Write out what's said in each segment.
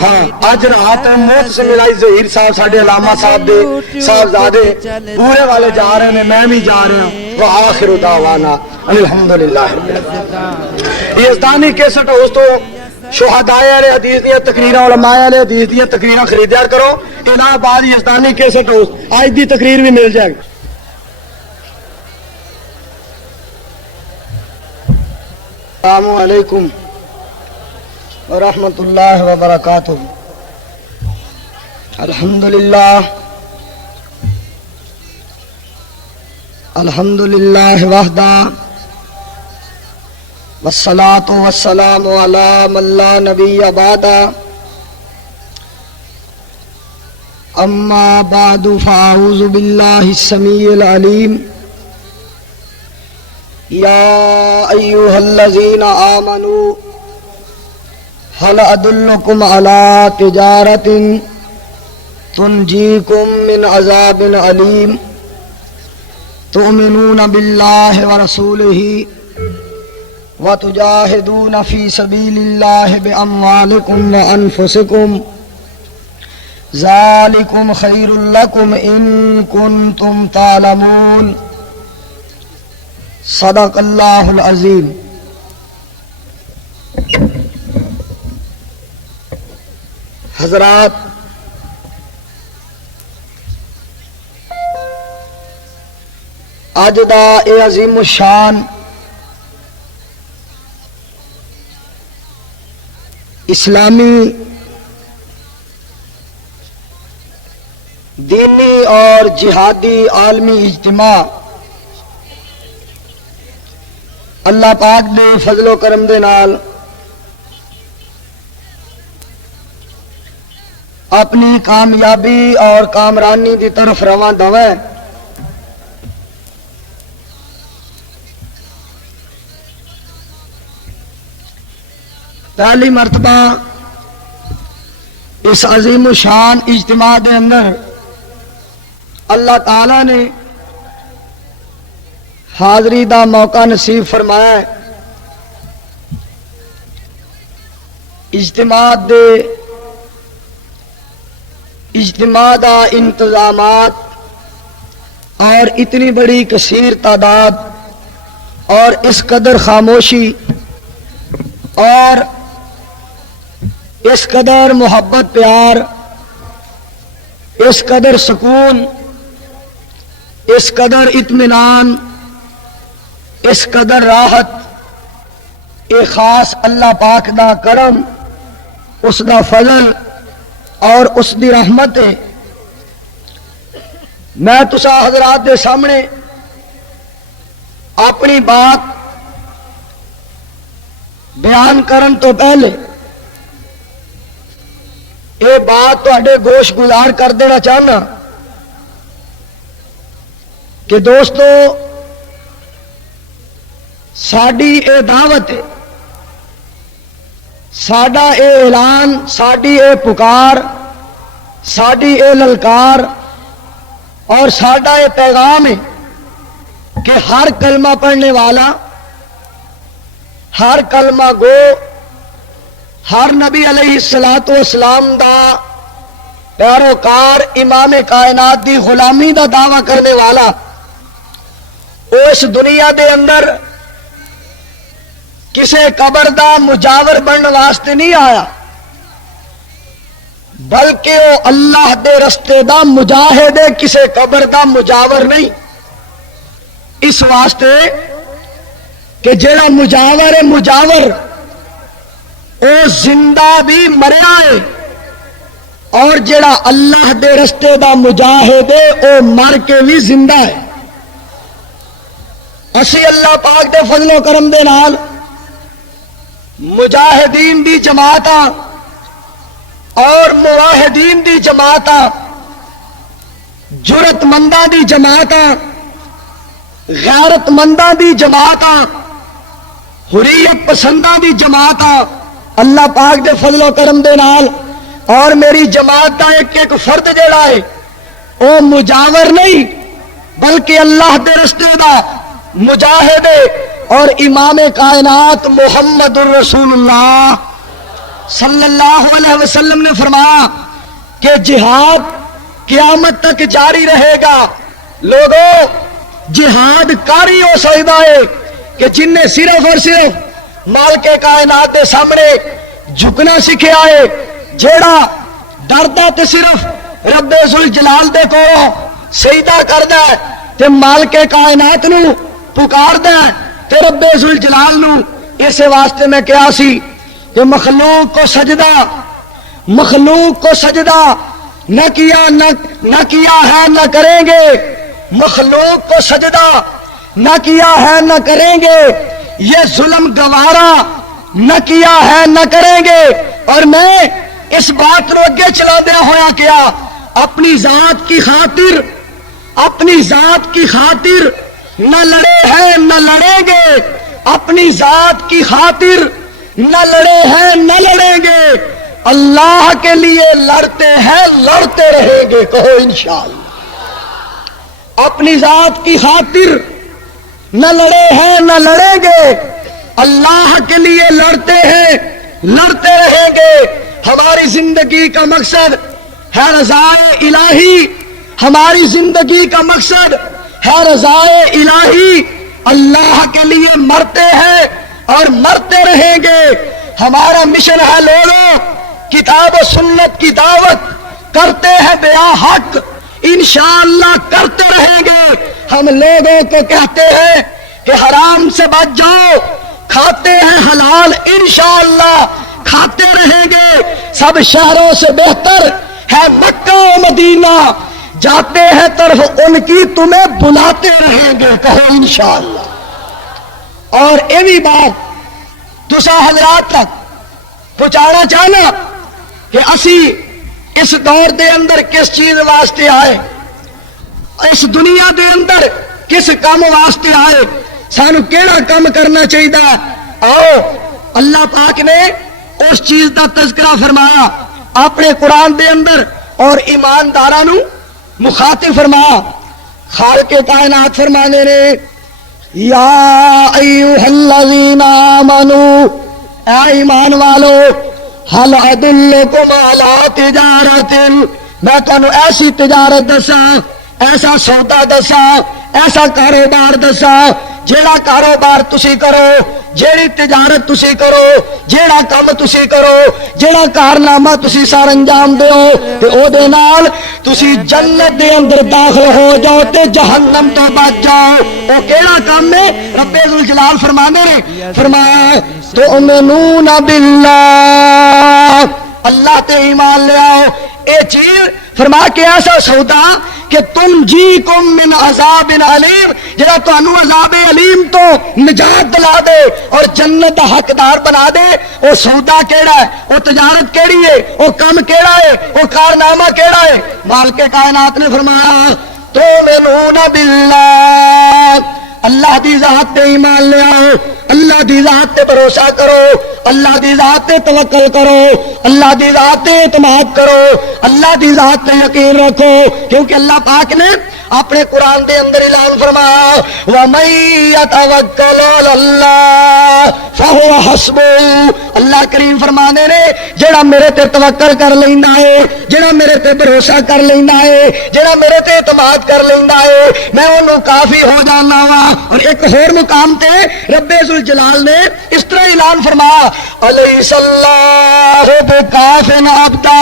ہاں اج رات موت سے ملائی ظہیر صاحب ساڈے علامہ صاحب دے صاحبزادے پورے والے جا رہے ہیں، میں بھی جا رہا ہوں۔ وآخر دعوانا الحمدللہ رب العالمین۔ یہ یزدانی کیسٹ ہاؤس تو شہدائے اہل حدیث دی تقریراں، علماء اہل حدیث دی تقریراں خریدیا کرو۔ الہ آباد یزدانی کیسٹ ہاؤس اج دی تقریر بھی مل جائے گی۔ السلام علیکم ورحمۃ اللہ وبرکاتہ۔ الحمدللہ الحمدللہ وحدہ والصلاة والسلام علی من لا نبی بعدہ، اما بعد فاعوذ باللہ السمیع العلیم۔ یا ایہا الذین آمنوا هل ادلکم علی تجارت تنجیکم من عذاب علیم تؤمنون باللہ ورسولہ وتجاہدون فی سبیل اللہ باموالکم وانفسکم ذالکم خیر لکم ان کنتم تعلمون۔ صدق اللہ العظیم۔ حضرات، اج دا اے عظیم الشان اسلامی دینی اور جہادی عالمی اجتماع اللہ پاک دے فضل و کرم دے نال اپنی کامیابی اور کامرانی دی طرف رواں دواں ہے۔ پہلی مرتبہ اس عظیم الشان اجتماع دے اندر اللہ تعالی نے حاضری دا موقع نصیب فرمایا ہے۔ اجتماع دا انتظامات اور اتنی بڑی کثیر تعداد اور اس قدر خاموشی اور اس قدر محبت پیار، اس قدر سکون، اس قدر اطمینان، اس قدر راحت، اے خاص اللہ پاک دا کرم، اس دا فضل اور اس دی رحمت ہے۔ میں تسا حضرات دے سامنے اپنی بات بیان کرن تو پہلے یہ بات تواڈے گوش گزار کر دینا چاہنا کہ دوستو، ساڈی اے دعوت ہے، ساڈا اے اعلان، ساڈی اے پکار، ساڈی اے للکار اور ساڈا اے پیغام ہے کہ ہر کلمہ پڑھنے والا، ہر کلمہ گو، ہر نبی علیہ الصلوۃ والسلام دا پیروکار، امام کائنات دی غلامی دا دعویٰ کرنے والا، اس دنیا دے اندر کسے قبر دا مجاور بننے واسطے نہیں آیا، بلکہ وہ اللہ دے رستے دا مجاہد ہے، کسے قبر دا مجاور نہیں۔ اس واسطے کہ جیڑا مجاور ہے، مجاور او زندہ بھی مریا ہے، اور جیڑا اللہ دے رستے دا مجاہد ہے او مر کے بھی زندہ ہے۔ اسی اللہ پاک دے فضل و کرم دے نال مجاہدین دی جماعتاں اور مواحدین دی جماعتاں، جرت منداں دی جماعتاں، غیرت منداں دی جماعتاں، حریت پسنداں دی جماعتاں اللہ پاک دے فضل و کرم دے نال، اور میری جماعت دا ایک ایک فرد جڑا ہے او مجاور نہیں بلکہ اللہ دے رستے دا مجاہد اور امام کائنات محمد الرسول اللہ صلی اللہ علیہ وسلم نے فرمایا کہ جہاد قیامت تک جاری رہے گا. لوگوں جہاد کاری ہو سکتا ہے کہ جن نے صرف اور صرف مالک کائنات دے سامنے جھکنا سکھیا ہے, جیڑا ڈردا تے صرف رب ذوالجلال دے کو سجدہ کردا ہے تے مالک کائنات نو پکاردا ہے تے رب ذوالجلال نو. اس واسطے میں کہا سی کہ مخلوق کو سجدہ نہ کیا ہے نہ کریں گے. مخلوق کو سجدہ نہ کیا ہے نہ کریں گے, یہ ظلم گوارا نہ کیا ہے نہ کریں گے. اور میں اس بات کو اگے چلا دیا ہوا کیا, اپنی ذات کی خاطر نہ لڑے ہیں نہ لڑیں گے. اپنی ذات کی خاطر نہ لڑے ہیں نہ لڑیں گے. اللہ کے لیے لڑتے ہیں لڑتے رہیں گے. کہو انشاءاللہ. اپنی ذات کی خاطر نہ لڑے ہیں نہ لڑیں گے, اللہ کے لیے لڑتے ہیں لڑتے رہیں گے. ہماری زندگی کا مقصد ہے رضائے الہی, ہماری زندگی کا مقصد ہے رضائے الہی. اللہ کے لیے مرتے ہیں اور مرتے رہیں گے. ہمارا مشن ہے لوگوں کتاب و سنت کی دعوت کرتے ہیں بیا حق, انشاءاللہ کرتے رہیں گے. ہم لوگوں کو کہتے ہیں کہ حرام سے بچ جاؤ, کھاتے ہیں حلال انشاءاللہ کھاتے رہیں گے. سب شہروں سے بہتر ہے مکہ و مدینہ, جاتے ہیں طرف ان کی تمہیں بلاتے رہیں گے. کہو انشاءاللہ. اور یہ بھی بات تسا حضرات تک پہنچانا چاہنا کہ اسی اس دور دے اندر کس چیز واسطے آئے, اس دنیا دے اندر کس کام واسطے آئے, سانو کیڑا کام کرنا چاہیے. آؤ اللہ پاک نے اس چیز کا تذکرہ فرمایا اپنے قرآن دے اندر اور ایمانداراں نو مخاطب فرمایا. خالق کائنات فرمانے نے یا ایھا الذین آمنوا, اے ایمان والو, حل ادلکم علی تجارت, میں تانوں ایسی تجارت دساں, ایسا سودا دساں, ایسا کاروبار دساں جیڑا کاروبار تسی کرو, جیڑی تجارت تسی کرو, جیڑا کام تسی کرو, جیڑا کارنامہ تسی سار انجام دیو تے او دے نال تسی جنت دے اندر داخل ہو جاؤ تے جہنم تو بچ جاؤ. او کیڑا کام ہے؟ رب ذوالجلال فرمانے نے فرمایا تؤمنون باللہ, اللہ تے ایمان لے آؤ. اے چیز فرما کے ایسا سودا کہ تم جی کم من عذاب علیم, جڑا تانوں عذاب علیم تو نجات دلا دے اور جنت دا حقدار بنا دے. او سودا کیڑا ہے, او تجارت کیڑی ہے, او کام کیڑا ہے, او کارنامہ کیڑا ہے؟ مالک کائنات نے فرمایا تؤمنون باللہ, اللہ دی ذات تے ایمان لے آؤ, اللہ دی ذات تے بھروسہ کرو, اللہ دی ذات تے توکل کرو, اللہ دی ذات تے اعتماد کرو, اللہ دی ذات تے یقین رکھو. کیونکہ اللہ پاک نے اپنے قرآن دے اندر اعلان فرمایا وَمَن يَتَوَکَّلْ عَلَى اللَّهِ فَهُوَ حَسْبُهُ. اللہ کریم فرمانے نے جڑا میرے تے توکل کر لیندا ہے, جڑا میرے تے بھروسہ کر لیندا ہے, جڑا میرے تے اعتماد کر لیندا ہے, میں اونوں کافی ہو جانا وا. اور ایک اور مقام تے رب ذوالجلال نے اس طرح اعلان فرمایا الیس اللہ بکافٍ عبدا.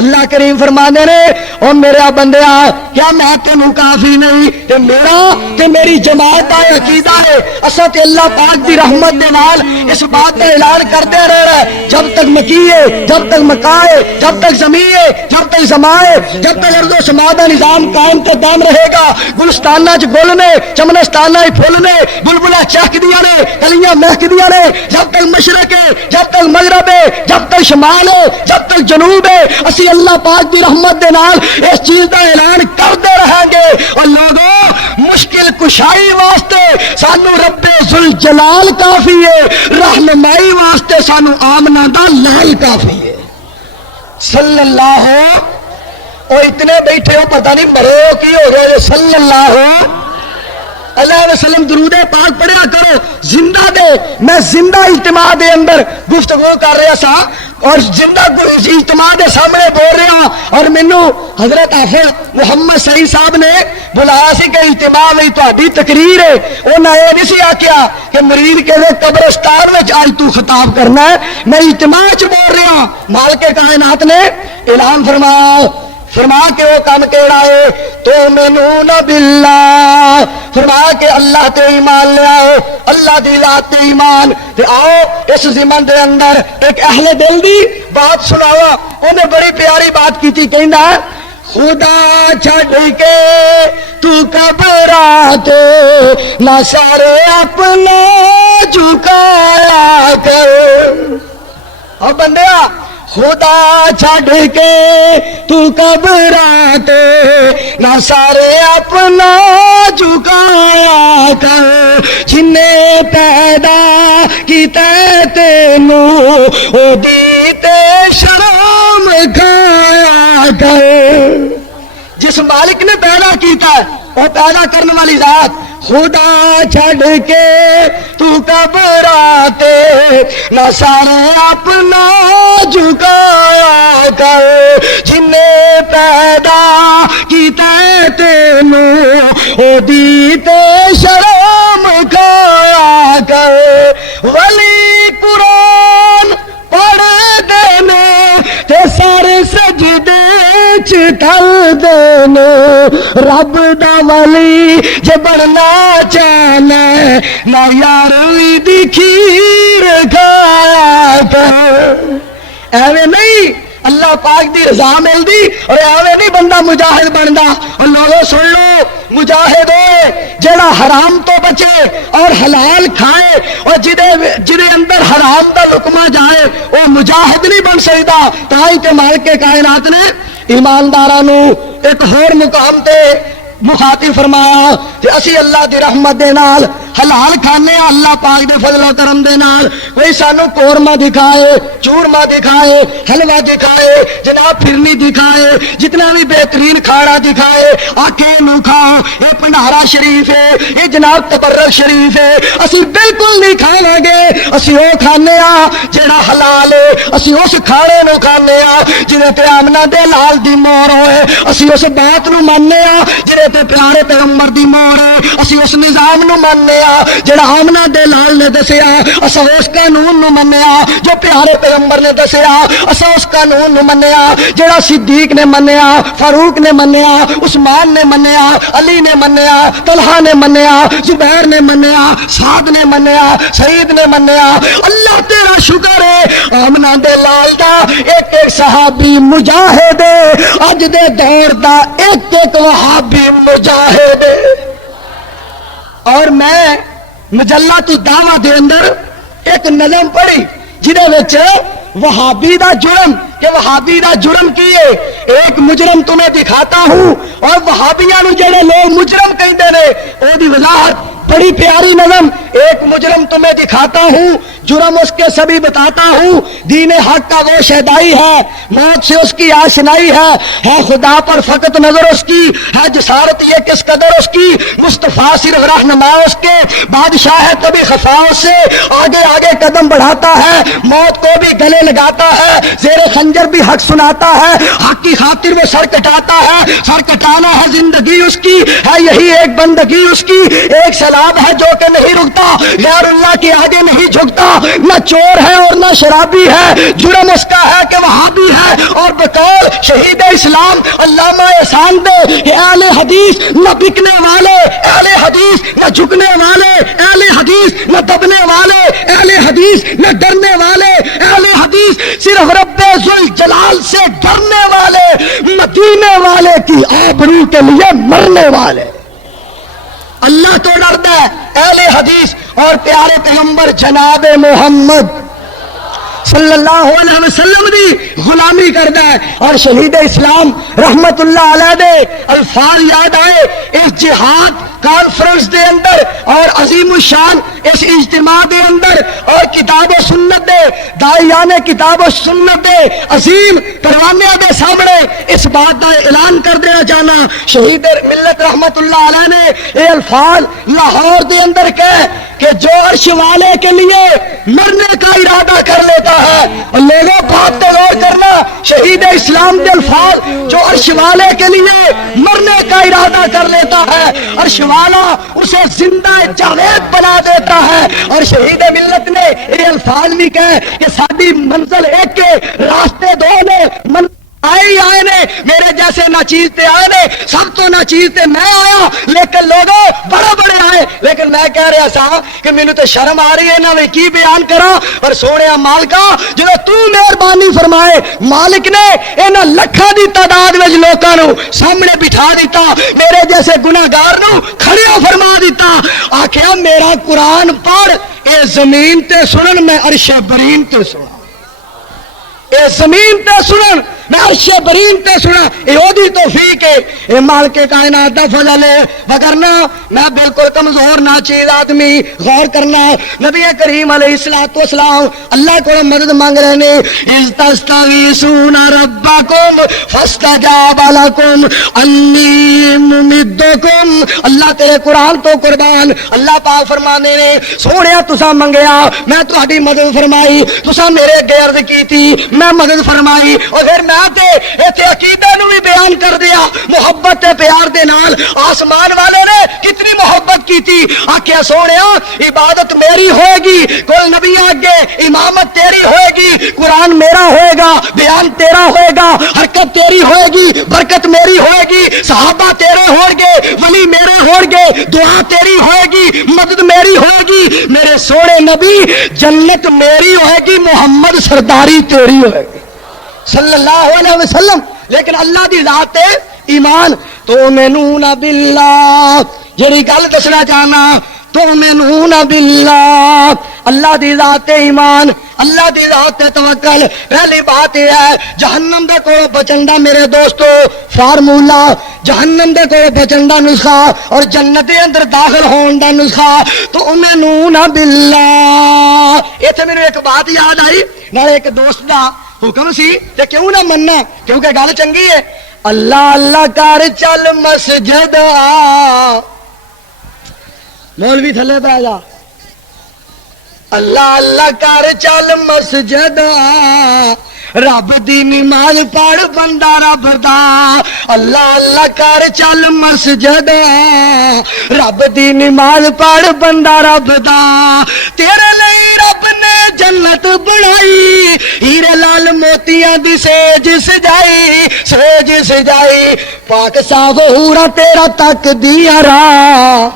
اللہ کریم فرمانے نے او میرا بندیا کیا میں تینوں کافی نہیں؟ تے میرا تے میری جماعت دا عقیدہ ہے اساں تے اللہ پاک دی رحمت دے نال اس بات کا اعلان کرتے رہنا ہے جب تک مکی ہے, جب تک مکائے, جب تک زمین ہے, جب تک سمائے, جب تک ارض و سما دا نظام قائم تے دائم رہے گا. گلستانہ چ گل نے, چمنستانہ پھول نے, بلبلا چہکدیاں نے, کلیاں مہکدیاں نے. جب تک مشرق ہے, جب تک مغرب ہے, جب تک شمال ہے, جب تک جنوب ہے, اسی اللہ پاک دی رحمت دے نال اس چیز کا اعلان کرتے رہیں گے. اور لوگوں مشکل کشائی واسطے سانو رب ذوالجلال کافی ہے, رہنمائی واسطے سانو آمنہ دا لال کافی ہے. صلی اللہ او اتنے بیٹھے ہو پتہ نہیں مرو کی ہو گیا. صلی اللہ اللہ علیہ وسلم درود پاک پڑھیا کرو زندہ دے میں زندہ اجتماع دے اندر گفتگو کر رہا سا اور زندہ اجتماع دے سامنے بول رہا اور مینو حضرت حافظ محمد سعید صاحب نے بلایا سی کہ اجتماع میں تہاڈی تقریر ہے انہاں یہ نہیں سی آکھیا کہ مرید کے قبرستان میں اج تو خطاب کرنا ہے میں اجتماع چ بول رہا مالک کائنات نے اعلان فرما کے وہ کام کیڑا ہے تو منون باللہ فرما کے اللہ تے ایمان لے آؤ اللہ دی ذات تے ایمان تے آؤ اس زمن دے اندر ایک اہل دل دی بات سناوا انہیں بڑی پیاری بات کی تھی کہندا خدا چھڈ کے تو قبراتے نہ سارے اپنا جھکایا کر او بندیا خدا چھڈ کے تو قبراتے نہ سارے اپنا جھکایا کر جنہیں پیدا کیتا تینوں او دیتے شرم کھایا کر جس مالک نے پیدا کیتا ہے وہ پیدا کرنے والی ذات خدا چھڈ کے تو قبراتے نہ سارے اپنا جھکایا کر جنہیں پیدا کیتا تینوں او دیتے شرم کھایا کر ولی قرآن پڑھ دینے تے سارے سجدے چ ڈھل دینے رب دا ولی جے بننا چاہنا نہ یارویں دی کھیر کھایا کر ایویں نہیں اللہ پاک دی رضا ملدی اور ایویں نہیں بندہ مجاہد بندا اور لوگوں سن لو مجاہد ہوئے جڑا حرام تو بچے اور حلال کھائے اور جدے اندر حرام دا لقمہ جائے وہ مجاہد نہیں بن سکتا تائی تے مالک کائنات نے ایمانداراں ایک ہور مقام تے مخاطب فرمایا کہ اسی اللہ دی رحمت دے نال حلال کھانے اللہ پاک دے فضل و کرم دے نال کوئی سانو قورمہ دکھائے چورمہ دکھائے حلوہ دکھائے جناب پھرنی دکھائے جتنا بھی بہترین کھانا دکھائے آکھیں نو کھاؤ یہ پنڈارا شریف ہے یہ جناب تبرک شریف ہے اسی بالکل نہیں کھانا گے اسی وہ کھانے جڑا حلال ہے اسی اس کھانے نو کھانے جنہیں تے آمنہ دے لال دی مور ہوئے اسی اس بات نو ماننے جنہیں تے پیارے پیغمبر دی مور ہے اسی اس نظام نو ماننے جڑا آمنہ دے لال نے دسیا اسا اس قانون نو منیا جو پیارے پیغمبر نے دسیا اسا اس قانون نو منیا جڑا صدیق نے منیا فاروق نے منیا عثمان نے منیا علی نے منیا طلحہ نے منیا زبیر نے منیا سعد نے منیا سعید نے منیا اللہ تیرا شکر ہے آمنہ دے لال دا ایک ایک صحابی مجاہد اج دے دور دا ایک ایک وہابی مجاہد اور میں مجلۃ الدعوہ دے اندر ایک نظم پڑھی جدے وچ وہابی دا جرم کہ وہابی دا جرم کیے ایک مجرم تمہیں دکھاتا ہوں اور وہابیاں نو جڑے لوگ مجرم کہندے نے او دی وضاحت بڑی پیاری نظم ایک مجرم تمہیں دکھاتا ہوں جرم اس کے سبھی بتاتا ہوں دین حق کا وہ شہدائی ہے موت سے اس کی آشنائی ہے خدا پر فقط نظر اس کی ہے جسارت یہ کس قدر اس کی مصطفیٰ صرف رہنما اس کے بادشاہ ہے کبھی خفاؤں سے آگے آگے قدم بڑھاتا ہے موت کو بھی گلے لگاتا ہے زیر خنجر بھی حق سناتا ہے حق کی خاطر وہ سر کٹاتا ہے سر کٹانا ہے زندگی اس کی ہے یہی ایک بندگی اس کی ایک سلام ہے جو کہ نہیں رکتا غیر اللہ کے آگے نہیں جھکتا نہ چور ہے اور نہ شرابی ہے جرم اس کا ہے کہ وہابی ہے اور بقول شہید اسلام علامہ احسان دے اہل حدیث نہ بکنے والے اہل حدیث نہ جھکنے والے اہل حدیث نہ دبنے والے اہل حدیث نہ ڈرنے والے اہل حدیث صرف رب ذوالجلال سے ڈرنے والے مدینے والے کی آبرو کے لیے مرنے والے اللہ تو ڈرتا ہے اہل حدیث اور پیارے پیغمبر جناب محمد صلی اللہ علیہ وسلم دی غلامی کرتا ہے اور شہید اسلام رحمت اللہ علیہ دے الفاظ یاد آئے اس جہاد کانفرنس دے اندر اور عظیم الشان اس اجتماع دے اندر اور کتاب و سنت دے داعیان کتاب و سنت دے عظیم پروانیاں دے سامنے اس بات کا اعلان کر دینا چاہنا، شہید ملت رحمت اللہ علیہ نے یہ الفاظ لاہور دے اندر کہے کہ جو عرش والے کے لیے مرنے کا ارادہ کر لیتا ہے، اور لوگوں بات پہ غور کرنا، شہید اسلام دے الفاظ جو عرش والے کے لیے مرنے کا ارادہ کر لیتا ہے، عرش والا اسے زندہ جاوید بنا دیتا ہے۔ اور شہید ملت نے یہ الفاظ بھی کہے کہ ساری منزل ایک کے راستے دو نے، آئے نے میرے جیسے ناچیز تے آئے نے، سب تو ناچیز تے میں آیا، لیکن لوگوں بڑے بڑے آئے، لیکن میں کہہ رہا سا کہ مینوں تے شرم آ رہی ہے نا میں کی بیان کرا۔ اور سونے مالکا جدوں تو مہربانی فرمائے، مالک نے انہاں لکھاں دی تعداد وچ لوکاں نو سامنے بٹھا دیتا، میرے جیسے گناہگار نو کھڑیا فرما دیتا، آکھیا میرا قرآن پڑھ، اے زمین تے سنن میں عرش برین تے سنا، اے زمین تے سنن میں عرش برین تے سنا، اے اودی توفیق ہے، اے مالک کائنات دا فضل ہے، وگرنہ میں بالکل کمزور ناچیز آدمی۔ غور کرنا، نبی کریم علیہ الصلوۃ والسلام اللہ کو مدد مانگ رہے نے، اذ تستغیثون ربکم فاستجاب لکم انی ممدکم، اللہ تیرے قرآن تو قربان، اللہ پاک فرمانے نے سونیا تساں منگیا میں تہاڈی مدد فرمائی، تساں میرے اگے عرض کیتی میں مدد فرمائی، اور پھر میں تے ایتھے عقیدے نو بھی بیان کر دیا، محبت تے پیار دے نال آسمان والے نے کتنی محبت کی تھی، آکھیا سونیا عبادت میری ہوئے گی، کوئی نبی آگے امامت تیری ہوئے گی، قرآن میرا ہوئے گا، بیان تیرا ہوئے گا، حرکت تیری ہوئے گی، برکت میری ہوئے گی، صحابہ تیرے ہون گے، ولی میرے ہون گے، دعا تیری ہوئے گی، مدد میری ہوئے گی، میرے سونے نبی جنت میری ہوئے گی، محمد سرداری تیری ہوئے گی صلی اللہ علیہ وسلم۔ لیکن اللہ دی ذات ایمان، تؤمنون باللہ، جڑی گل دسنا چاہنا، تؤمنون باللہ، اللہ دی ذات ایمان، اللہ دی ذات توکل۔ پہلی بات یہ ہے جہنم دے کو بچن دا میرے دوستو فارمولا، جہنم دے کو بچن دا نسخہ اور جنت دے اندر داخل ہون دا نسخہ، تؤمنون باللہ۔ ایتھے مینوں ایک بات یاد آئی، نالے ایک دوست دا حکم سی تے کیوں نہ مننا، کیونکہ گل چنگی ہے، اللہ اللہ کر چل مسجد آ، مولوی تھلے پہ جا، اللہ اللہ کر چل مسجد آ، رب دی نماز پڑھ بندہ رب دا، اللہ اللہ کر چل مسجد آ، رب دی نماز پڑھ بندہ رب دا، تیرے لئی رب نے جنت بنائی، ہیرے لال موتیاں دی سیج سجائی، سیج سجائی، پاک صاف ہورا تیرا تک دیا راہ،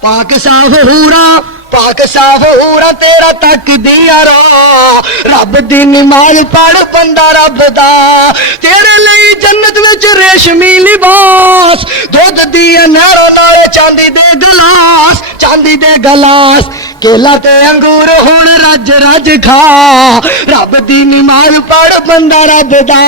پاک صاف ہورا، پاک صاف ہورا تیرا تک دیا راہ، رب دی نماز پڑھ بندہ رب دا، تیرے لئی جنت وچ ریشمی لباس، دودھ دی نہروں نال چاندی دے گلاس، چاندی دے گلاس، کیلا تے انگور ہون رج رج کھا، رب دی نماز پڑھ بندہ رب دا،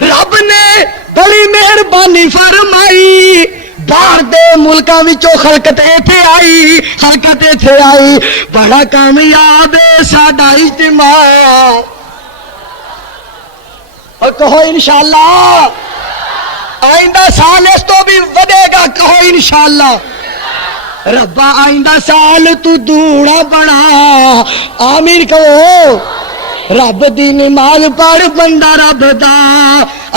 رب نے بڑی مہربانی فرمائی، باہر دے ملکاں وچوں خلقت ایتھے آئی، خلقت ایتھے آئی، بڑا کامیاب ہے ساڈا اجتماع، اور کہو انشاءاللہ آئندہ سال اس تو بھی ودے گا، کہو انشاءاللہ، ربا آئندہ سال تو دوڑا بنا، آمین کہو، رب دی نماز پڑھ بندہ رب دا،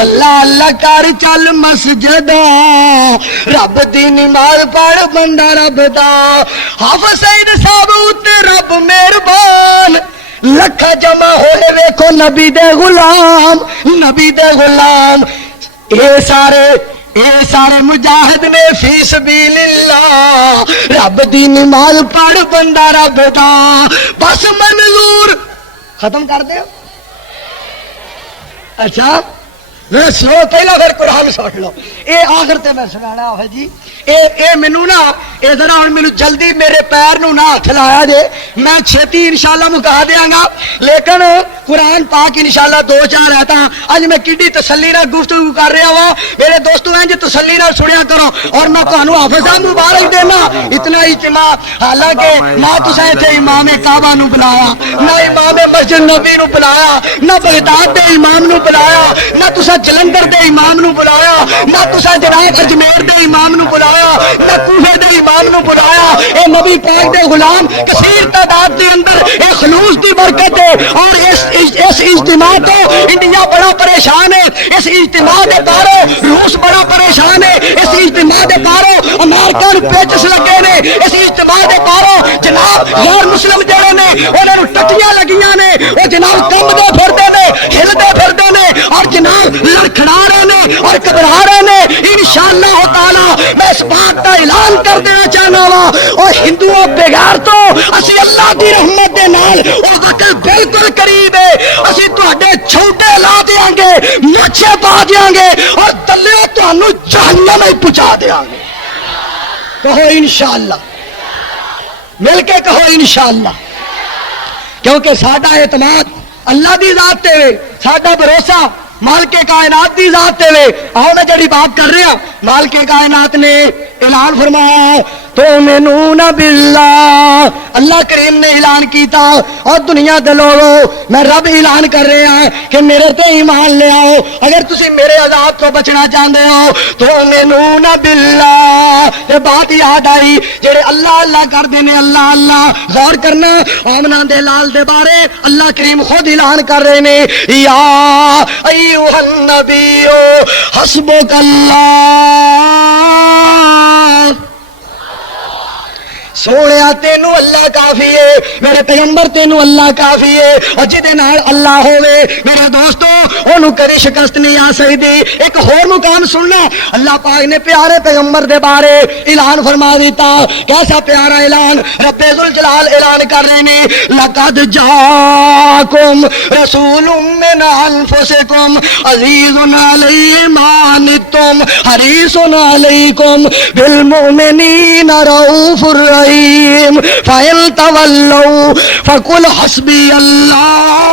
اللہ اللہ کر چل مسجد آ، رب دی نماز پڑھ بندہ رب دا، حافظ سید صاحب اتے رب مہربان، لکھا جمع ہوئے ویکھو نبی دے غلام، نبی دے غلام، اے سارے مجاہد نے فی سبیل اللہ، رب دی نماز پڑھ بندہ رب دا، بس منظور ختم کر دے، اچھا سنو پہلا پھر قرآن سن لو، اے آخر تے میں سنانا ہے جی، اے مینوں نا اے ذرا ہن مینوں جلدی میرے پیر نو نہ ہاتھ لایا جے، میں چھتی انشاءاللہ مکا دیاں گا، لیکن قرآن پاک انشاءاللہ 2-4 آیتاں اج میں کڈی تسلی نال گفتگو کر رہا ہوں میرے دوستو انج تسلی نال سنیا کرو اور میں تانوں حافظ صاحب مبارک دینا اتنا اجتماع حالانکہ نہ تساں ایتھے امام کعبہ نو بلایا نہ امام مسجد نبی نو بلایا نہ بغداد دے امام نو بلایا نہ تساں جلندر دے امام نو بلایا نہ تساں جناب اجمیر دے امام نو بلایا نہ کوفے دے امام نو بلایا اے نبی پاک دے غلام کثیر تعداد دے اندر اے خلوص دی برکت ہے اور اس اجتماع تو انڈیا بڑا پریشان ہے اس اجتماع دے بارے روس بڑا پریشان ہے اس اجتماع دے بارے امریکہ نو پیچس لگے نے اس اجتماع دے بارے جناب غیر مسلم جڑے نے انہاں نو ٹٹیاں لگیاں نے او جناب کمدے پھردے نے ہلدے پھردے نے اور جناب لڑکھڑا رہے نے اور گھبرا رہے نے انشاءاللہ تعالی میں اس بات کا اعلان کر دینا چاہنا وا او ہندوؤں بغیر تو اسی اللہ دی رحمت دے نال او وقت بالکل قریب ہے اسی تہاڈے چھوٹے لا دیاں گے مچھے پا دیاں گے اور تلیو تانوں جہنم وچ پہنچا دیاں گے کہو انشاءاللہ مل کے کہو انشاءاللہ کیونکہ ساڈا اعتماد اللہ دی ذات تے ساڈا بھروسہ مالک کائنات دی ذات تے آؤ میں جڑی بات کر رہا مالک کائنات نے اعلان فرمایا تؤمنون باللہ اللہ کریم نے اعلان کیتا اور دنیا دے لوگو میں رب اعلان کر رہا ہوں کہ میرے تے ایمان لے آؤ اگر تسی میرے عذاب تو بچنا چاہتے ہو تؤمنون باللہ یہ بات یاد آئی جڑے اللہ اللہ کر دینے اللہ اللہ غور کرنا آمنہ دے لال دے بارے اللہ کریم خود اعلان کر رہے نے یا ایوہ النبی حسبک اللہ سوڑیا تینو اللہ کافی ہے میرے پیغمبر تینو اللہ کافی ہے اور جدے نال اللہ ہوئے میرے دوستو انہوں کری شکست نہیں آ سکتی ایک اور مقام سننا اللہ پاک نے پیارے پیغمبر دے بارے اعلان فرما دیتا کیسا پیارا اعلان رب ذوالجلال اعلان کر رہے نے لقد جاکم رسول من انفسکم عزیز علیہ ما عنتم حریص علیکم بالمؤمنین رؤوف الرحیم فَإِن تَوَلَّوْا فَقُلْ حَسْبِيَ اللَّهُ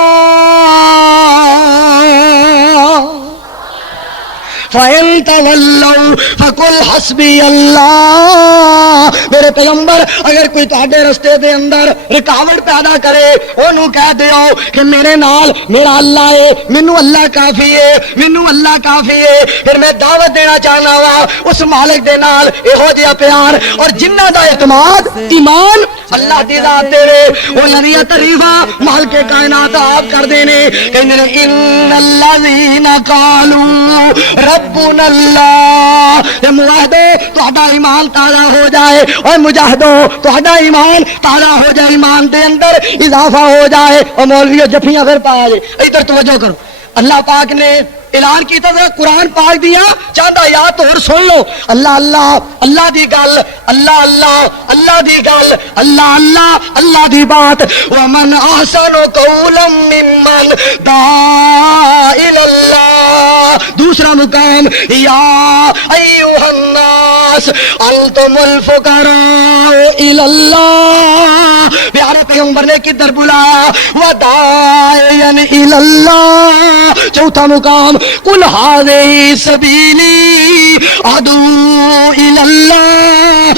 فَإِن تَوَلَّوْا فَقُلْ حَسْبِيَ اللَّهُ میرے پیغمبر اگر کوئی تہاڈے رستے دے اندر رکاوٹ پیدا کرے انہوں کہہ دیو کہ میرے نال میرا اللہ ہے مینوں اللہ کافی ہے مینوں اللہ کافی ہے پھر میں دعوت دینا چاہنا وا اس مالک دے نال یہو جہا پیار اور جنہ دا اعتماد ایمان اللہ دی ذات دے وہ نبی تعریفہ مالک کائنات آپ کر دینے کہندے ان الذین قالوا ربنا اللہ یہ مجاہدو تہاڈا ایمان تازہ ہو جائے اور مجاہدو تہاڈا ایمان تازہ ہو جائے ایمان دے اندر اضافہ ہو جائے اور مولویوں جفیاں پھر پایا جائے ادھر توجہ کرو اللہ پاک نے اعلان کیتا تھا قرآن پاک دیا چاہتا یاد تو اور سن لو اللہ اللہ اللہ دی گل اللہ اللہ اللہ دی گل اللہ اللہ اللہ دی بات ومن احسن قولا ممن دعا الی اللہ دوسرا مقام یا ایوہ الناس انتم الفقراء الی اللہ پیارے پیغمبر نے کدھر بلایا وداعیا الی اللہ چوتھا مقام قل هذه سبیلی ادعو الی اللہ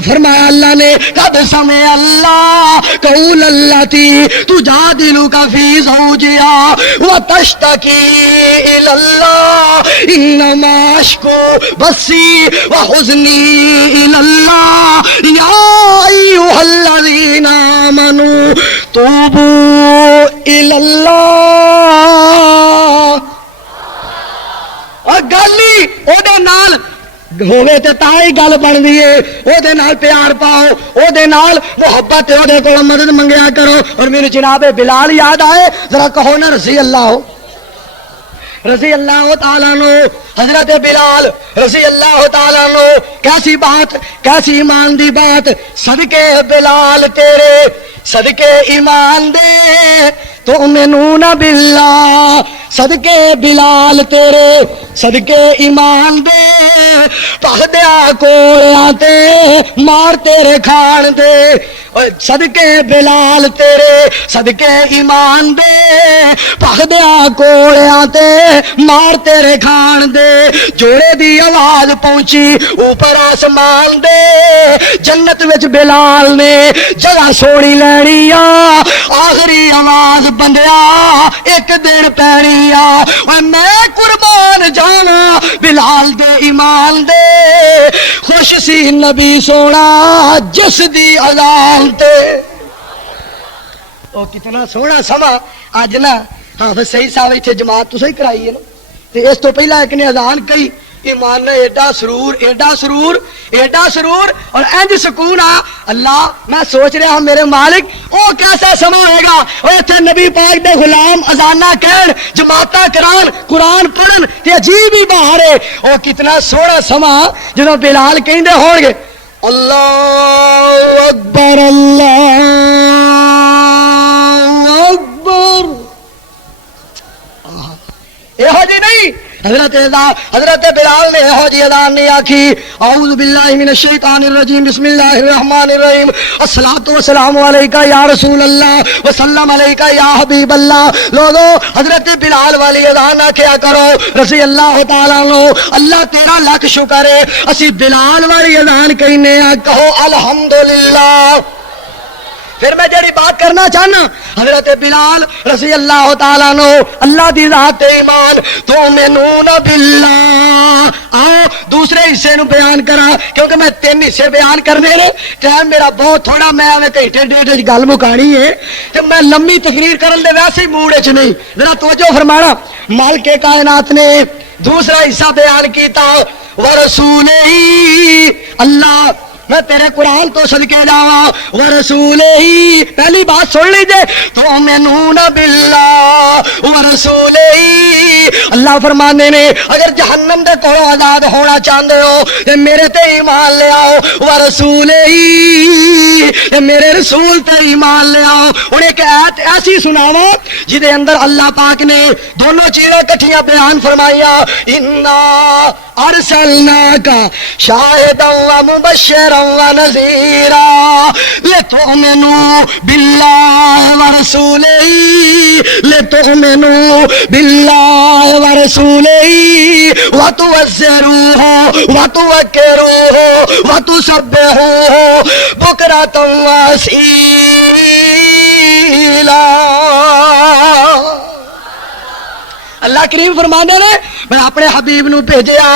فرمایا اللہ نے قد سمع اللہ قول التی تجادلک فی زوجها وتشتکی الی اللہ انما اشکو بثی وحزنی الی اللہ یا ایھا الذین آمنوا توبوا الی اللہ اور گلی او دے نال ہوے تے تائی گل بن دی ہے او دے نال پیار پاؤ او دے نال محبت او دے کول مدد منگیا کرو اور میرے جناب بلال یاد آئے ذرا کہو نا رضی اللہ تعالیٰ عنہ حضرت بلال رضی اللہ تعالیٰ عنہ کیسی بات کیسی ایمان دی بات صدقے بلال تیرے صدقے ایمان دے تؤمنون باللہ صدقے بلال تیرے صدقے ایمان دے پہدیا کوڑیاں تے مار تیرے کھان دے صدقے بلال تیرے صدقے ایمان دے پہدیا کوڑیاں تے مار تیرے کھان دے جوڑے دی آواز پہنچی اوپر آسمان دے جنت وچ بلال نے جگہ سونی لینی آخری آواز بندیا ایک دن پینی میں قربان جانا بلال دے ایمان دے خوش سی نبی سونا جس دی اذان تے او کتنا سونا سما اج نا حافظ صحیح صاحب ایتھے جماعت تو صحیح کرائی ہے نا تے اس تو پہلا ایک نے اذان کہی ایمان نے ایڈا سرور ایڈا سرور ایڈا سرور اور انج سکون اللہ میں سوچ رہا ہوں میرے مالک او کیسا سما ہوئے گا اور اتنے نبی پاک دے غلام اذانہ کہن جماعتاں کران قرآن پڑھن تے عجیب ہی باہر ہے او کتنا سونا سما جدوں بلال کہندے ہون گے اللہ اکبر اللہ اکبر یہو جی نہیں حضرت بلال نے یہو جی اذان نہیں آکھی اعوذ باللہ من الشیطان الرجیم بسم اللہ الرحمن الرحیم الصلاۃ والسلام علیکہ یا رسول اللہ وسلم علیکہ یا حبیب اللہ لوگو حضرت بلال والی اذان نہ کیا کرو رضی اللہ تعالیٰ عنہ اللہ تیرا لاکھ شکر ہے اسی بلال والی اذان کہنے کہو الحمدللہ پھر میں جڑی بات کرنا چاہنا حضرت بلال رضی اللہ تعالیٰ عنہ اللہ دی ذات ایمان تؤمنون باللہ آؤ دوسرے حصے نو بیان کرا کیونکہ میں 3 حصے بیان کرنے نے ٹائم میرا بہت تھوڑا میں گھنٹے ڈیڑھ گل مکانی ہے تو میں لمبی تقریر کرن دے ویسے ہی موڈ وچ نہیں ذرا توجہ فرمانا مالک کائنات نے دوسرا حصہ بیان کیتا ورسول ہی اللہ میں تیرے قرآن تو صدقے جاواں ورسول ہی پہلی بات سن لیجئے تؤمنون باللہ ورسول ہی اللہ فرمانے نے اگر جہنم دے کولوں آزاد ہونا چاہندے ہو تے میرے تے ایمان لے آؤ ورسول ہی تے میرے رسول تے ایمان لے آؤ ہن ایک آیت ایسی سناواں جدے اندر اللہ پاک نے دونوں چیزیں کٹھیاں بیان فرمائیاں انا ارسلناک شاہدا ومبشرا ونذیرا لتؤمنوا باللہ ورسولہ لتؤمنوا باللہ ورسولہ وتوزروہ وتوکروہ وتسبحوہ بکرۃ واصیلا اللہ کریم فرماندے نے میں اپنے حبیب نو بھیجیا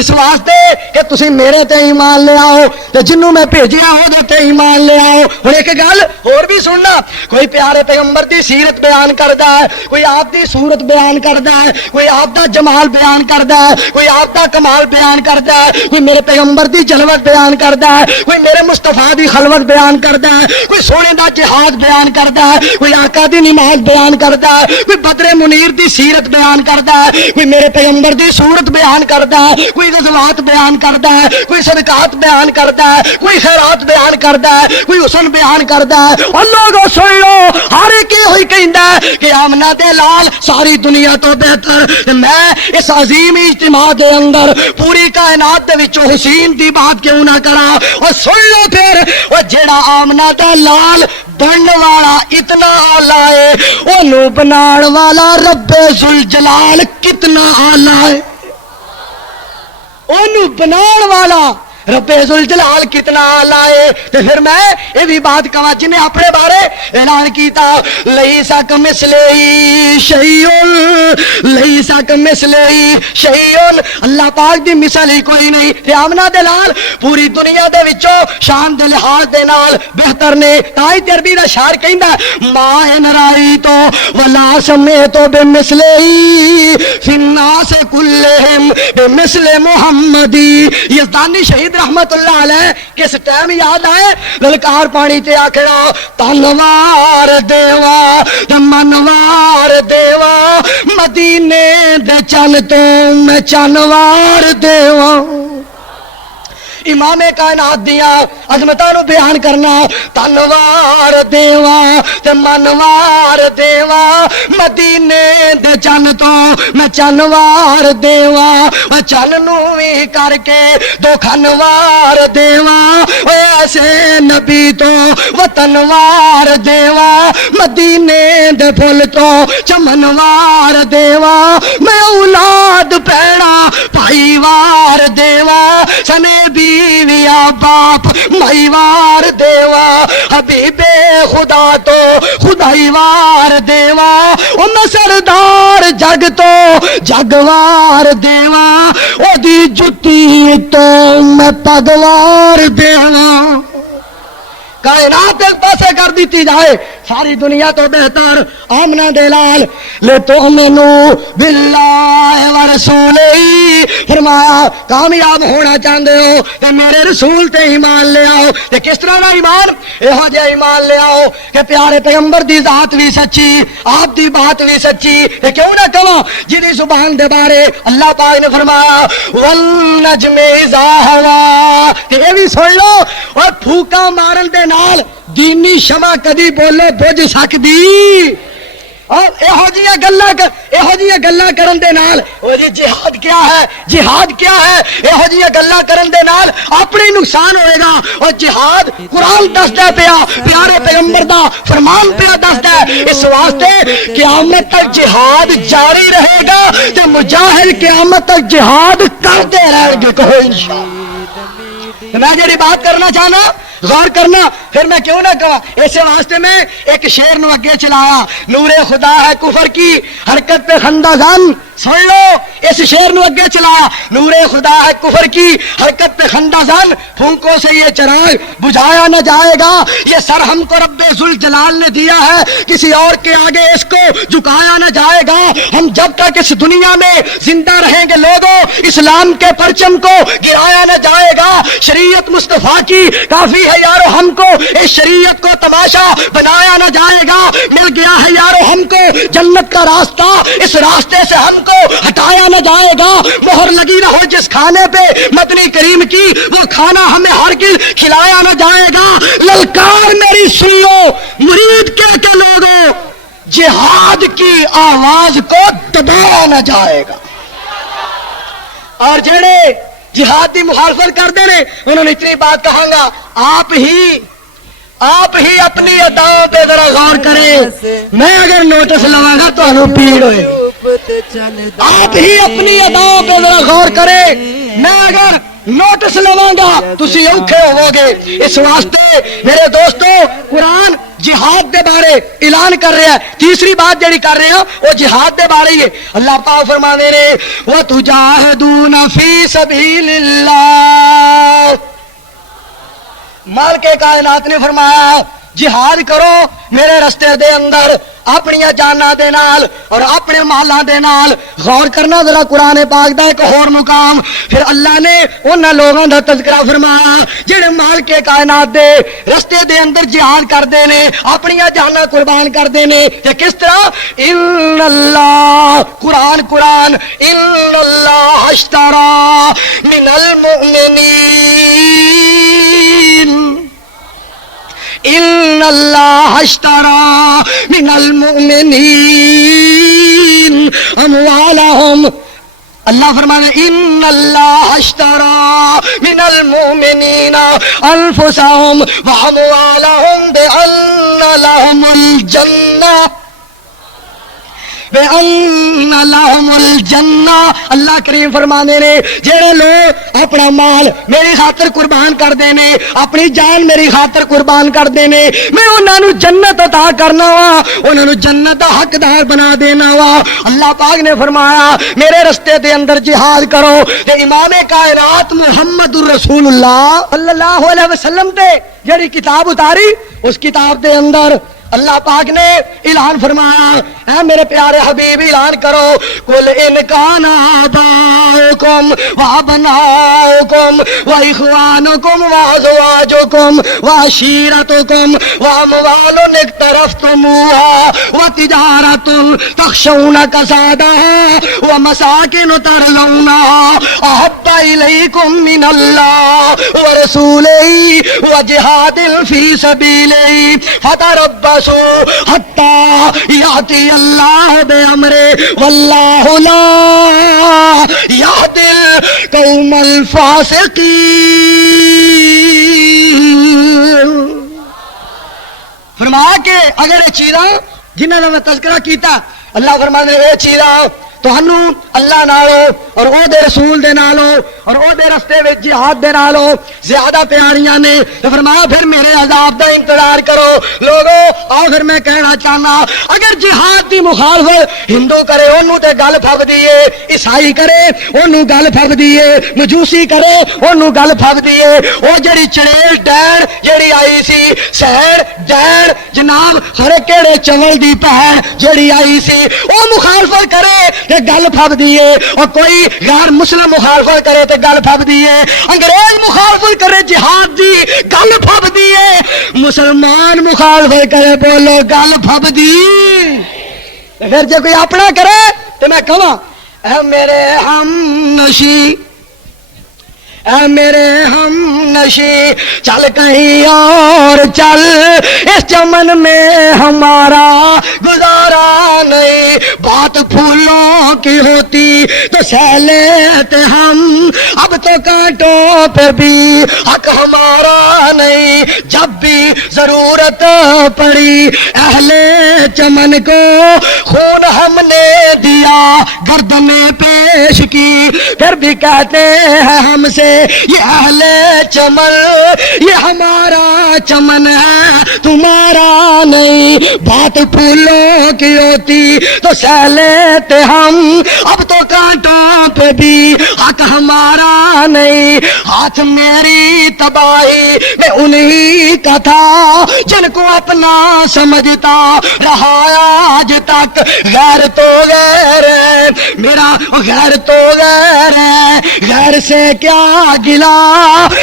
اس واسطے کہ تسی میرے تے ایمان لے آؤ تے جنوں میں بھیجیا او تے ایمان لے آؤ ہن ایک گل اور بھی سننا کوئی پیارے پیغمبر دی سیرت بیان کردا ہے کوئی آپ دی صورت بیان کردا ہے کوئی آپ دا جمال بیان کردا ہے کوئی آپ دا کمال بیان کردا ہے کوئی میرے پیغمبر دی جلوت بیان کردا ہے کوئی میرے مصطفیٰ دی خلوت بیان کردا ہے کوئی سونے دا جہاد بیان کردا ہے کوئی آقا دی نماز بیان کردا ہے کوئی بدر منیر دی سیرت بیان کردا ہے کوئی میرے پیغمبر دی صورت بیان کردا ہے کوئی غزوات بیان کردا ہے کوئی صدقات بیان کردا ہے کوئی خیرات بیان کردا ہے کوئی حسن بیان کردا ہے اور لوگوں سن لو ہر ایک ہوئی کہندا ہے کہ آمنہ دے لال ساری دنیا تو بہتر میں اس عظیم اجتماع دے اندر پوری کائنات دے وچوں حسین دی بات کیوں نہ کرا اور سن لو پھر وہ جیڑا آمنہ دا لال بنن والا اتنا آلہ ہے انہوں بنان والا رب ذوالجلال کتنا آلہ ہے انہوں بنان والا رب ذوالجلال کتنا آلہ ہے تو پھر میں یہ بھی بات کہاں جنہیں اپنے بارے اعلان کیتا لیسا کمثلہ شیء لیسا کمثلہ شیء اللہ پاک دی مثال ہی کوئی نہیں تے آمنہ دے لال پوری دنیا دے وچوں شان دے لحاظ دے نال بہتر نے تائی تربی دا شعر کہندا ما ان رائی تو ولا سمیت بمثلہ فی الناس کلہم بمثل محمدی یزدانی شہید رحمت اللہ علیہ کس ٹائم یاد آئے للکار پانی تے آکھڑا تنوار دیوا منوار دیوا مدینے دے چن تو میں چنوار دیوا امام کائنات دیاں عظمتاں نو بیان کرنا تنوار دیواں تے منوار دیواں مدینے دے چن تو میں چنوار دیواں او چن نو وی کر کے دو کھنوار دیواں او ایسے نبی تو وطنوار دیواں مدینے دے پھل تو چمنوار دیواں میں اولاد پیڑا بھائی وار دیواں سنے بیویا باپ مائی وار دیواں حبیب خدا تو خدائی وار دیواں او میں سردار جگ تو جگوار دیواں او دی جتی تو میں پگوار دیواں کائنات ایک پاسے کر دیتی جائے ساری دنیا تو بہتر آمنہ دلال لے تؤمنو باللہ ورسولہی فرمایا کامیاب ہونا چاہتے ہو کہ میرے رسول تے ایمان لے آؤ تے کس طرح کا ایمان یہاں جے ایمان لے آؤ کہ پیارے پیغمبر دی ذات بھی سچی آپ دی بات بھی سچی تے کیوں نہ کہو جنی زبان دے بارے اللہ پاک نے فرمایا والنجم اذا ہوا تے یہ بھی سن لو اور پھوکا مارن دے نال دینی شمع کدی بولے بجھ سکدی اور یہو جیاں گلاں کرن دے نال او جی جہاد کیا ہے جہاد کیا ہے یہو جیاں گلاں کرن دے نال اپنے نقصان ہوئے گا اور جہاد قرآن دسدا پیا پیارے پیغمبر دا فرمان پیا دسدا ہے اس واسطے قیامت تک جہاد جاری رہے گا تے مجاہد قیامت تک جہاد کرتے رہیں گے کہو انشاءاللہ میں جڑی بات کرنا چاہنا غور کرنا پھر میں کیوں نہ کہا ایسے واسطے میں ایک شعر نو اگے چلایا نور خدا ہے کفر کی حرکت پہ خندہ زن سن لو اس شعر نو اگے چلایا نور خدا ہے کفر کی حرکت پہ خندہ زن پھونکوں سے یہ چراغ بجھایا نہ جائے گا یہ سر ہم کو رب ذوالجلال نے دیا ہے کسی اور کے آگے اس کو جھکایا نہ جائے گا ہم جب تک اس دنیا میں زندہ رہیں گے لوگوں اسلام کے پرچم کو گرایا نہ جائے گا شریعت مصطفیٰ کی کافی ہے یارو ہم کو اس شریعت کو تماشا بنایا نہ جائے گا مل گیا ہے یارو ہم کو جنت کا راستہ اس راستے سے ہم کو ہٹایا نہ جائے گا مہر لگی نہ ہو جس کھانے پہ مدنی کریم کی وہ کھانا ہمیں ہرگز کھلایا نہ جائے گا للکار میری سن لو مرید کے لوگوں جہاد کی آواز کو دبایا نہ جائے گا اور جڑے جہاد کی مخالفت کرتے ہیں انہوں نے اتنی بات کہاں گا آپ ہی اپنی اداؤں پہ ذرا غور کریں میں اگر نوٹس لواں گا تو انہوں پیڑ ہوئے آپ ہی اپنی اداؤں پہ ذرا غور کریں میں اگر نوٹس لواں گا تسی اوکھے ہو گے اس واسطے میرے دوستو قرآن جہاد دے بارے اعلان کر رہا ہے تیسری بات جڑی کر رہے ہیں وہ جہاد دے بارے ہی ہے اللہ پاک فرمانے نے وَتُجَاهِدُونَ فِي سَبِيلِ اللَّهِ مالک کائنات نے فرمایا جہاد کرو میرے رستے دے اندر اپنی جانا دے نال اور اپنے مالاں دے نال غور کرنا ذرا قرآن پاک دا ایک اور مقام پھر اللہ نے انہاں لوگاں دا تذکرہ فرمایا جڑے مالک کائنات دے رستے دے اندر جہاد کردے نے اپنی جانا قربان کردے نے تے کس طرح ان اللہ قرآن ان اللہ اشترا من المؤمنین ان اللہ اشترا من المؤمنین اموالہم اللہ فرمانے ان اللہ اشترا من المؤمنین انفسہم واموالہم بان لہم الجنہ بِأَنَّ لَهُمُ الْجَنَّةَ اللہ کریم فرمانے نے جڑے لوگ اپنا مال میری خاطر قربان کر دینے اپنی جان میری خاطر قربان کر دینے میں انہاں نو جنت عطا کرنا وا انہاں نو جنت دا حقدار بنا دینا وا اللہ پاک نے فرمایا میرے رستے دے اندر جہاد کرو تے امام کائنات محمد الرسول اللہ صلی اللہ علیہ وسلم تے جڑی کتاب اتاری اس کتاب دے اندر اللہ پاک نے اعلان فرمایا اے میرے پیارے حبیب اعلان کرو قل ان کان آباؤکم وابناؤکم واخوانکم وازواجکم وعشیرتکم واموال اقترفتموها وتجارت تخشون کسادها ومساکن ترضونها احب احب الیکم من اللہ ورسولہ وجہاد فی سبیلہ فتربصوا حتی یأتی اللہ بامرہ واللہ لا یہدی القوم الفاسقین۔ فرمایا کہ اگر یہ چیزاں جنہاں نے میں تذکرہ کیتا اللہ فرمانے یہ چیزاں تہنوں اللہ نالو اور او دے رسول دے نالو اور او دے رستے وچ جہاد دے نالو زیادہ پیاریاں نے، تو فرمایا پھر میرے عذاب دا انتظار کرو۔ لوگو آؤ پھر میں کہنا چاہنا اگر جہاد دی مخالفت ہندو کرے انہوں تے گل پھب دیئے، عیسائی کرے انہوں گل پھب دیئے، مجوسی کرے انہوں گل پھب دیئے، او جڑی چڑیل ڈین جڑی آئی سی سہر ڈین جناب ہرے کیڑے چول دی پہن جڑی آئی سی او مخالفت کرے تے گل پھب دیئے، اور کوئی غیر مسلم مخالفت کرے تے گل پھب دیئے، انگریز مخالفت کرے جہاد دی گل پھب دیئے، مسلمان مخالفت کرے بولو گل پھب دی۔ پھر جے کوئی اپنا کرے تو میں کہاں اے میرے ہم نشی، اے میرے ہم نشی چل کہیں اور چل، اس چمن میں ہمارا گزارا نہیں، بات پھولوں کی ہوتی تو سہ لیتے ہم، اب تو کانٹوں پہ بھی حق ہمارا نہیں، جب بھی ضرورت پڑی اہل چمن کو خون ہم نے دیا گردن پیش کی، پھر بھی کہتے ہیں ہم سے یہ اہل چمن یہ ہمارا چمن ہے تمہارا نہیں، بات پھولوں کی ہوتی تو سہ لیتے ہم، اب تو کانٹوں پہ بھی حق ہمارا نہیں، ہاتھ میری تباہی میں انہی کا تھا جن کو اپنا سمجھتا رہا آج تک، غیر تو غیر ہے میرا غیر تو غیر ہے، غیر سے کیا گلا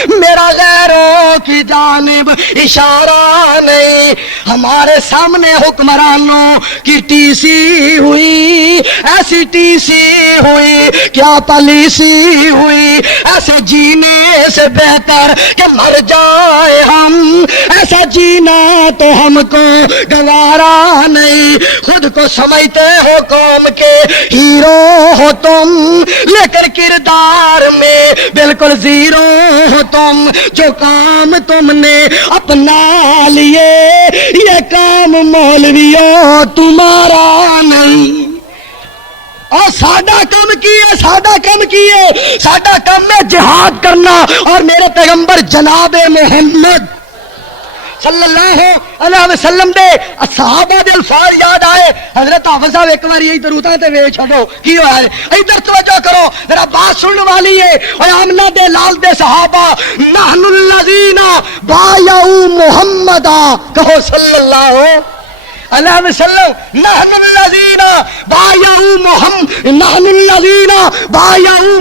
میرا غیروں کی جانب اشارہ نہیں، ہمارے سامنے حکمرانوں کی ٹی سی ہوئی، ایسی ٹی سی ہوئی کیا پالیسی ہوئی، ایسے جینے سے بہتر کہ مر جائے ہم، ایسا جینا تو ہم کو گوارا نہیں، خود کو سمجھتے ہو قوم کے ہیرو ہو تم، لیکن کردار میں بالکل زیرو ہو تم، جو کام تم نے اپنا لیے یہ کام مولویوں تمہارا نہیں، اور سادہ کم کیے سادہ کم میں جہاد کرنا، اور میرے پیغمبر جناب محمد صلی اللہ علیہ وسلم دے صحابہ دے الفاظ یاد آئے، حضرت حافظ صاحب ایک بار یہی دروداں تے ویکھ چھڈو کی ہویا ہے، ادھر توجہ کرو ذرا بات سننے والی ہے، اور آمنہ دے لال دے صحابہ نحن الذین بایعوا محمدا، کہو صلی اللہ علیہ وسلم، نحن الذین بایعوا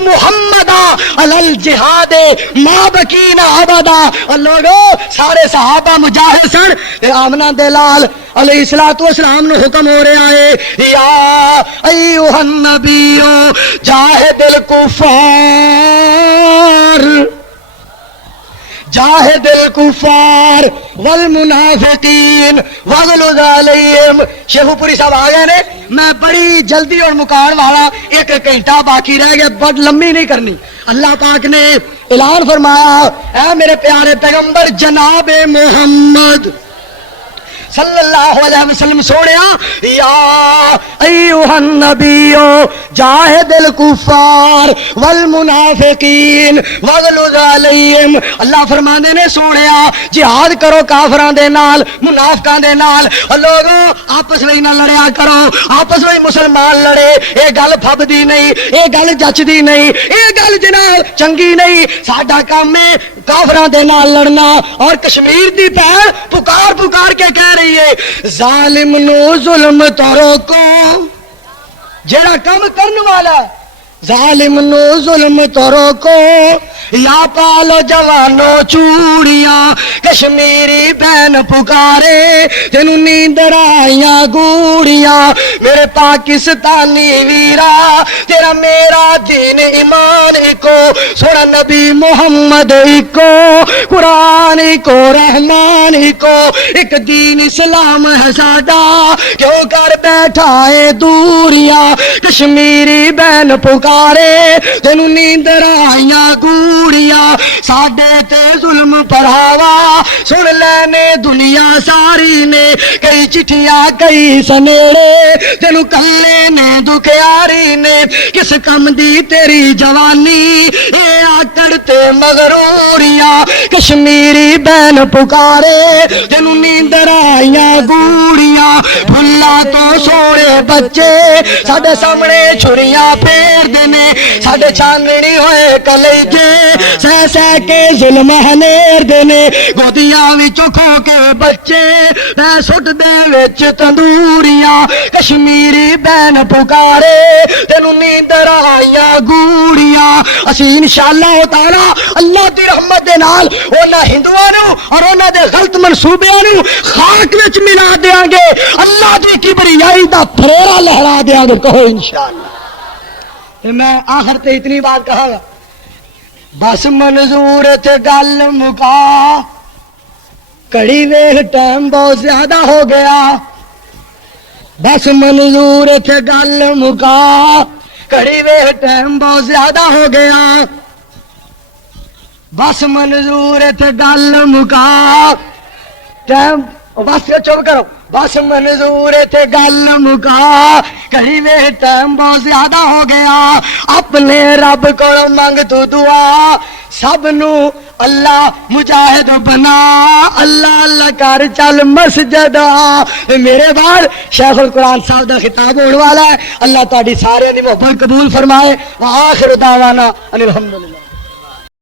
محمدا علی الجہاد ما بقینا ابدا، اور لوگوں سارے صحابہ مجاہد سن، آمنہ دلال علیہ السلام نے حکم ہو رہا ہے یا ایھا النبی جاہد الکفار جاہد الکفار والمنافقین واغلظ علیہم۔ شیخو پوری صاحب آ گئے نے، میں بڑی جلدی اور مکان والا ایک گھنٹہ باقی رہ گیا، بڑی لمبی نہیں کرنی۔ اللہ پاک نے اعلان فرمایا اے میرے پیارے پیغمبر جناب محمد صلی اللہ علیہ وسلم سوڑیا یا ایھا النبی جاہد الکفار والمنافقین واغلظ علیہم، اللہ فرماندے نے سوڑیا جہاد کرو کافراں دے نال منافقاں دے نال، اور لوگوں آپس وچ نہ لڑیا کرو، آپس وچ مسلمان لڑے اے گل پھبدی نہیں، اے گل جچدی نہیں، اے گل جناب چنگی نہیں، ساڈا کام ہے کافراں دے نال لڑنا، اور کشمیر دی بہن پکار کے کہہ رہی ہے ظالم نو ظلم تو روکو، جیڑا کام کرن والا ظالم نو ظلم تو روکو یا پالو جوانو چوڑیاں کشمیری بہن پکارے تینوں نیندر آئیاں گوڑیاں میرے پاکستانی ویرا تیرا میرا دین ایمان کو سونا نبی محمد کو قرآن کو رحمان کو ایک دین اسلام ہے ساڈا کیوں کر بیٹھا ہے دوریاں کشمیری بہن پکارے تینوں نیندر آئیاں گوڑیاں ساڈے تے ظلم پڑھاوا سن لینے دنیا ساری نے کئی چٹھیاں کئی سنیڑے تینوں کلے نے دکھیاری نے کس کم دی تیری جوانی اے آکڑ تے مغروریاں کشمیری بہن پکارے تینوں نیندر آئیاں گوڑیاں بھلا تو سوڑے بچے ساڈے سامنے چھریاں پھیر دینے ساڈے چاندنی ہوئے کلیجے سہ سہ کے ظلم ہنیر دینے گودیاں وچوں کھو کے بچے تے سٹ دے وچ تندوریاں کشمیری بہن پکارے تینوں نیندر آئیاں گوڑیاں اسی انشاءاللہ تعالی اللہ دی رحمت دے نال انہاں ہندوؤں نوں اور انہاں دے غلط منصوبیاں نوں خاک وچ ملا دیاں گے اللہ دی کبریائی دا پھریرا لہرا دیاں گے کہو انشاءاللہ میں آخر تے اتنی بات کہا گا بس منظور تھے گل مکا کڑی ویخ ٹائم بہت زیادہ ہو گیا بس منظور تھے گل مکا کڑی ویخ ٹائم بہت زیادہ ہو گیا بس منظور تھے گل مکا ٹائم بس چپ کرو بس منظور تھے گل مکا کہیں وے ٹائم بہت زیادہ ہو گیا اپنے رب کو منگ تو دعا سب نو اللہ مجاہد بنا اللہ اللہ کر چل مسجد میرے بعد شیخ القرآن صاحب دا خطاب ہونے والا ہے اللہ تعالی سارے دی محبت قبول فرمائے وآخر دعوانا ان الحمدللہ